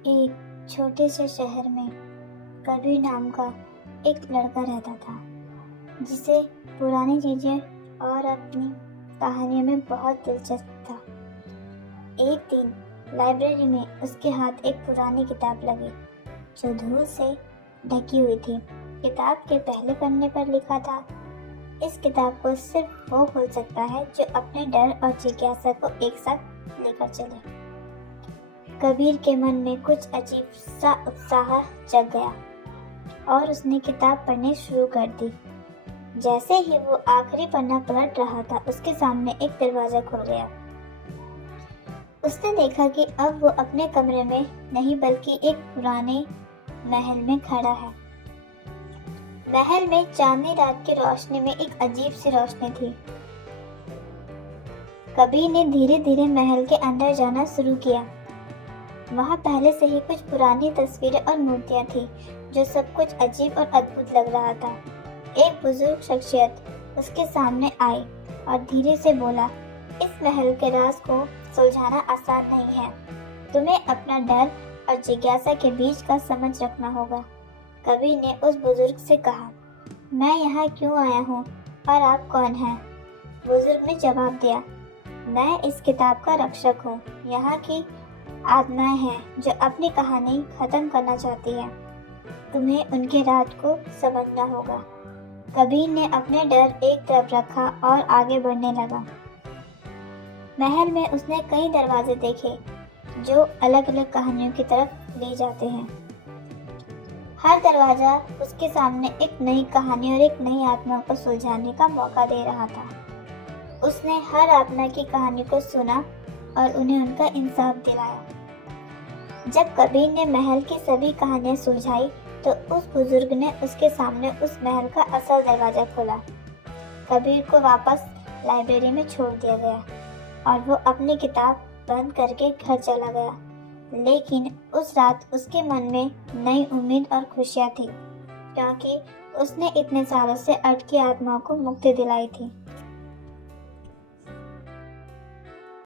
एक छोटे से शहर में कबीर नाम का एक लड़का रहता था जिसे पुरानी चीजें और अपनी कहानियों में बहुत दिलचस्प था। एक दिन लाइब्रेरी में उसके हाथ एक पुरानी किताब लगी जो धूल से ढकी हुई थी। किताब के पहले पन्ने पर लिखा था, इस किताब को सिर्फ वो खोल सकता है जो अपने डर और जिज्ञासा को एक साथ लेकर चले। कबीर के मन में कुछ अजीब सा उत्साह जग गया और उसने किताब पढ़नी शुरू कर दी। जैसे ही वो आखिरी पन्ना पलट रहा था, उसके सामने एक दरवाजा खुल गया। उसने देखा कि अब वो अपने कमरे में नहीं बल्कि एक पुराने महल में खड़ा है। महल में चांदनी रात की रोशनी में एक अजीब सी रोशनी थी। कबीर ने धीरे धीरे महल के अंदर जाना शुरू किया। वहां पहले से ही कुछ पुरानी तस्वीरें और मूर्तियां थी जो सब कुछ अजीब और अद्भुत लग रहा था। एक बुजुर्ग शख्सियत उसके सामने आई और धीरे से बोला, इस महल के राज को सुलझाना आसान नहीं है। तुम्हें अपना डर और जिज्ञासा के बीच का समझ रखना होगा। कबीर ने उस बुजुर्ग से कहा, मैं यहाँ क्यों आया हूँ और आप कौन हैं? बुजुर्ग ने जवाब दिया, मैं इस किताब का रक्षक हूँ। यहाँ की आत्माएं हैं जो अपनी कहानी खत्म करना चाहती है। तुम्हें उनके राज को समझना होगा। कबीर ने अपने डर एक तरफ रखा और आगे बढ़ने लगा। महल में उसने कई दरवाजे देखे जो अलग अलग कहानियों की तरफ ले जाते हैं। हर दरवाजा उसके सामने एक नई कहानी और एक नई आत्मा को सुलझाने का मौका दे रहा था। उसने हर आत्मा की कहानी को सुना और उन्हें उनका इंसाफ दिलाया। जब कबीर ने महल की सभी कहानियां सुलझाई तो उस बुजुर्ग ने उसके सामने उस महल का असल दरवाजा खोला। कबीर को वापस लाइब्रेरी में छोड़ दिया गया और वो अपनी किताब बंद करके घर चला गया। लेकिन उस रात उसके मन में नई उम्मीद और खुशियाँ थी, क्योंकि उसने इतने सालों से अटकी आत्माओं को मुक्ति दिलाई थी।